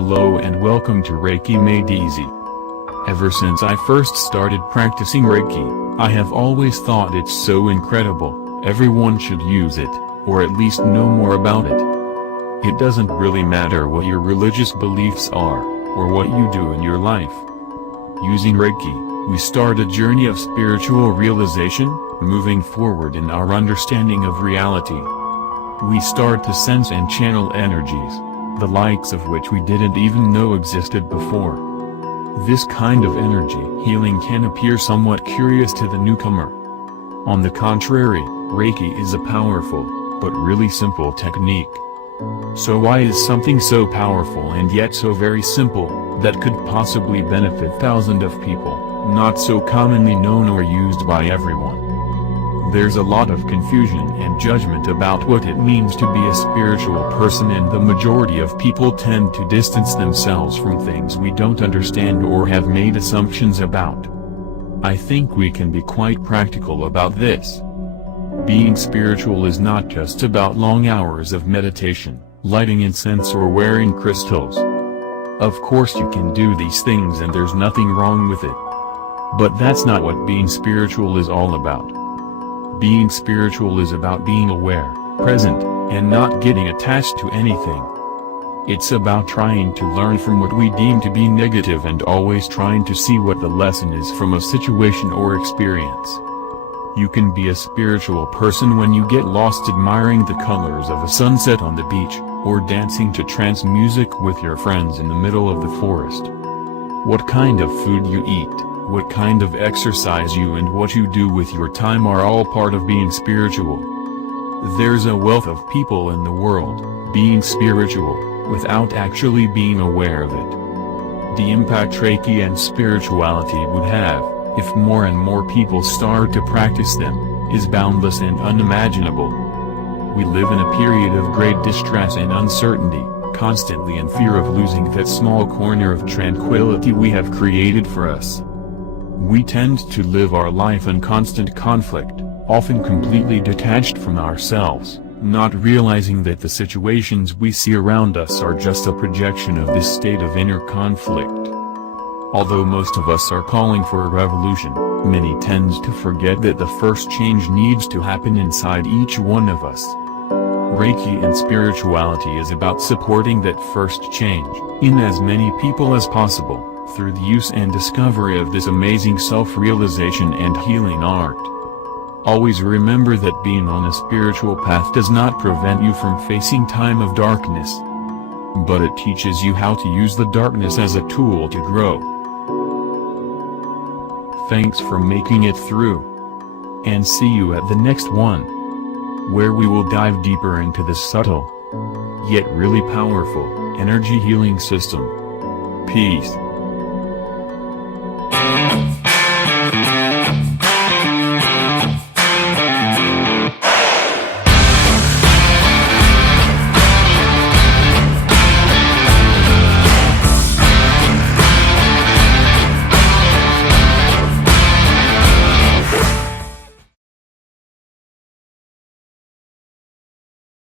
Hello and welcome to Reiki Made Easy. Ever since I first started practicing Reiki, I have always thought it's so incredible, everyone should use it, or at least know more about it. It doesn't really matter what your religious beliefs are, or what you do in your life. Using Reiki, we start a journey of spiritual realization, moving forward in our understanding of reality. We start to sense and channel energies, the likes of which we didn't even know existed before. This kind of energy healing can appear somewhat curious to the newcomer. On the contrary, Reiki is a powerful, but really simple technique. So why is something so powerful and yet so very simple, that could possibly benefit thousands of people, not so commonly known or used by everyone? There's a lot of confusion and judgment about what it means to be a spiritual person, and the majority of people tend to distance themselves from things we don't understand or have made assumptions about. I think we can be quite practical about this. Being spiritual is not just about long hours of meditation, lighting incense or wearing crystals. Of course you can do these things and there's nothing wrong with it. But that's not what being spiritual is all about. Being spiritual is about being aware, present, and not getting attached to anything. It's about trying to learn from what we deem to be negative and always trying to see what the lesson is from a situation or experience. You can be a spiritual person when you get lost admiring the colors of a sunset on the beach, or dancing to trance music with your friends in the middle of the forest. What kind of food you eat, what kind of exercise you and what you do with your time are all part of being spiritual. There's a wealth of people in the world, being spiritual, without actually being aware of it. The impact Reiki and spirituality would have, if more and more people start to practice them, is boundless and unimaginable. We live in a period of great distress and uncertainty, constantly in fear of losing that small corner of tranquility we have created for us. We tend to live our life in constant conflict, often completely detached from ourselves, not realizing that the situations we see around us are just a projection of this state of inner conflict. Although most of us are calling for a revolution, many tend to forget that the first change needs to happen inside each one of us. Reiki and spirituality is about supporting that first change, in as many people as possible, through the use and discovery of this amazing self-realization and healing art. Always remember that being on a spiritual path does not prevent you from facing time of darkness. But it teaches you how to use the darkness as a tool to grow. Thanks for making it through. And see you at the next one, where we will dive deeper into this subtle, yet really powerful, energy healing system. Peace.